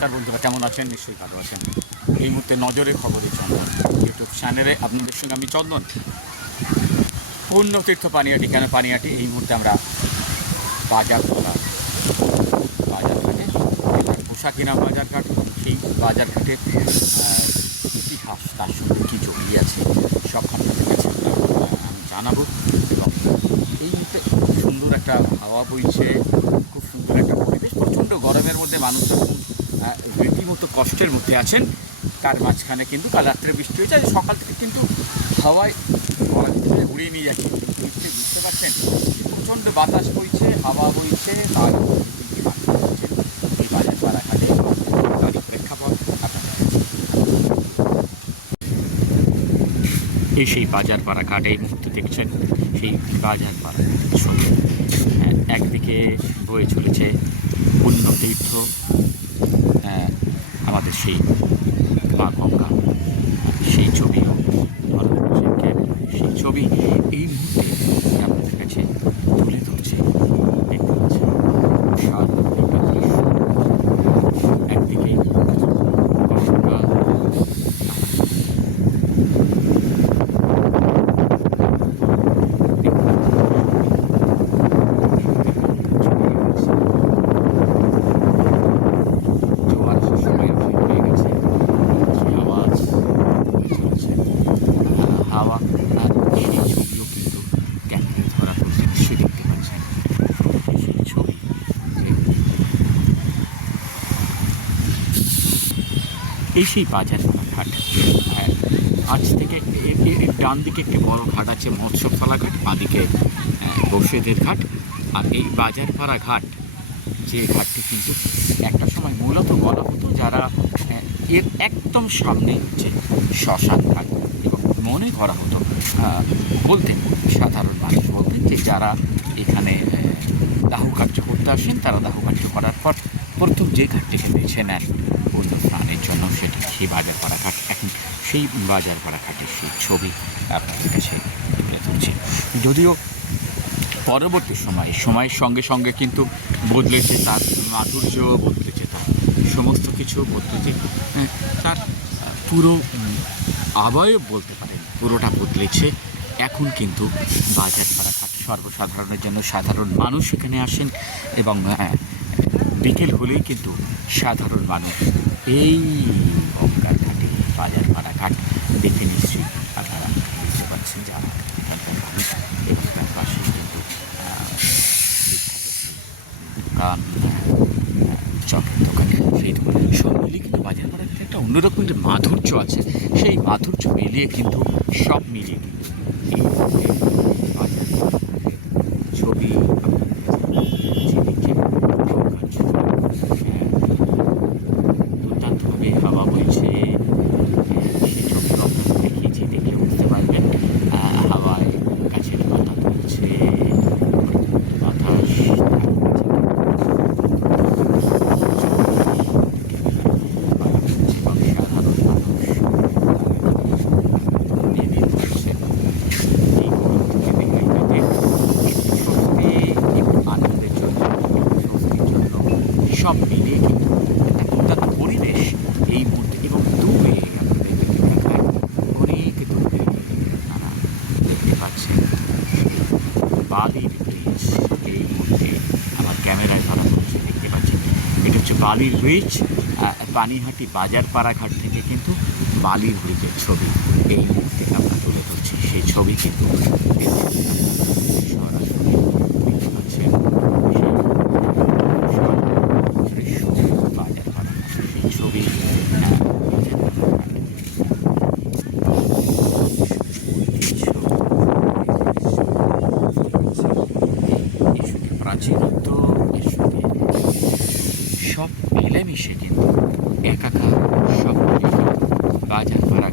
নমস্কার বন্ধুরা কেমন আছেন? নিশ্চয়ই ভালো আছেন। এই মুহূর্তে নজরে খবরে চন্দন। ইউটিউব চ্যানেলে আপনাদের সঙ্গে আমি চন্দন। পূর্ণ তীর্থ পানিয়াটি কেন পানিয়াটি। এই মুহূর্তে আমরা বাজার খোলা। বাজার ঘাটে। পোশাক কেনা বাজার ঘাট এবং সেই বাজার ঘাটের ইতিহাস তার সঙ্গে কী জড়িয়ে আছে সবখান থেকে আমি জানাব। এবং এই মুহূর্তে সুন্দর একটা হাওয়া বইছে। খুব সুন্দর একটা পরিবেশ। প্রচণ্ড গরমের মধ্যে মানুষ এখন আহ, রীতিমতো কষ্টের মধ্যে আছেন তার মাঝখানে কিন্তু কাল রাত্রে বৃষ্টি হয়েছে আজ সকাল থেকে কিন্তু হাওয়ায় থেকে উড়িয়ে নিয়ে যাচ্ছে। বুঝতে বুঝতে পারছেন? প্রচণ্ড বাতাস বইছে হাওয়া বইছে তার এই সেই বাজার পাড়া ঘাটে মুহূর্তে দেখছেন সেই বাজার পাড়া হ্যাঁ, একদিকে বয়ে চলেছে পুণ্য তীর্থ হ্যাঁ, আমাদের সেই মা গঙ্গা সেই ছবিও ধরা পড়ছে ক্যামেরা সেই ছবি এই মুহূর্তে আপনাদের কাছে তুলে ধরছে দেখতে পাচ্ছেন সাধারণ একটা দৃশ্য একদিকে গঙ্গা জোয়ার সময় হয়ে গেছে সেই আওয়াজ চলছে হাওয়া আর সেই ছবিও কিন্তু ক্যামেরায় ধরা পড়ছে নিশ্চয়ই দেখতে পাচ্ছেন সেই ছবি এই সেই বাজার ঘাট হ্যাঁ, আজ থেকে ডান দিকে একটি বড় ঘাট আছে মৎস্যতলা ঘাট বাঁদিকে বসেদের ঘাট। আর এই বাজারপাড়া ঘাট যে ঘাটটি কিন্তু একটা সময় মূলত বলা হতো যারা এর একদম সামনে হচ্ছে শ্মশান ঘাট এবং মনে করা হতো বলতেন সাধারণ মানুষ বলতেন যে যারা এখানে দাহ কার্য করতে আসেন তারা দাহ কার্য করার পর প্রথম যে ঘাটটিকে বেছে নেন অন্য প্রাণের জন্য সেটি সেই বাজারপাড়া ঘাট এখন সেই বাজারপাড়া ঘাটের সেই ছবি আপনাদের কাছে তুলে ধরছি। যদিও পরবর্তী সময়ে সময়ের সঙ্গে সঙ্গে কিন্তু বদলেছে তার মাধুর্য বদলেছে তার সমস্ত কিছু বদলেছে। হ্যাঁ, তার পুরো আবয়ব বলতে পারেন পুরোটা বদলেছে। এখন কিন্তু বাজার পাড়াঘাট সর্বসাধারণের জন্য সাধারণ মানুষ এখানে আসেন এবং হ্যাঁ, বিকেল হলেই কিন্তু সাধারণ মানুষ এই গঙ্গার ঘাটে বাজার পাড়াঘাট দেখে নিশ্চয়ই আপনারা বুঝতে পারছেন যারা এখানকার মানুষ এবং তার পাশে কিন্তু দোকান চকের দোকান সেই দোকান সব মিলিয়ে কিন্তু বাজার পাড়ার একটা অন্যরকম যে মাধুর্য আছে, সেই মাধুর্য মিলিয়ে কিন্তু সব মিলিয়ে কিন্তু এই বাজার পাড়ার ছবি দুর্দান্তভাবে হাওয়া বইছে সেই ছবি আপনাদের দেখিয়েছি দেখলে বুঝতে পারবেন আহ, হাওয়ায় গাছের পাতা তুলছে বাতাস এবং সাধারণ মানুষ নেমে পড়ছে এই গরম থেকে বেরিয়ে যেতে একটু স্বস্তি একটু আনন্দের জন্য একটু স্বস্তির জন্য সব কিন্তু একটা পরিবেশ এই মুহূর্তে এবং দূরে অনেক দূরে তারা দেখতে পাচ্ছেন। বালির ব্রিজ এই মুহূর্তে আমার ক্যামেরায় ধরা পড়ছে, দেখতে পাচ্ছেন। এটা হচ্ছে বালির ব্রিজ পানিহাটি বাজার পাড়াঘাট থেকে কিন্তু বালির ব্রিজের ছবি এই মুহূর্তে আমরা তুলে ধরছি। সেই ছবি কিন্তু সরাসরি দেখতে পাচ্ছেন সেই সরাসরি দৃশ্য বাজার পাড়াঘাটের সেই ছবি আহ, বাজার পাড়াঘাটের এর সঙ্গে এর সঙ্গে সব মিলেমিশে কিন্তু একাকার সব বাজার পাড়া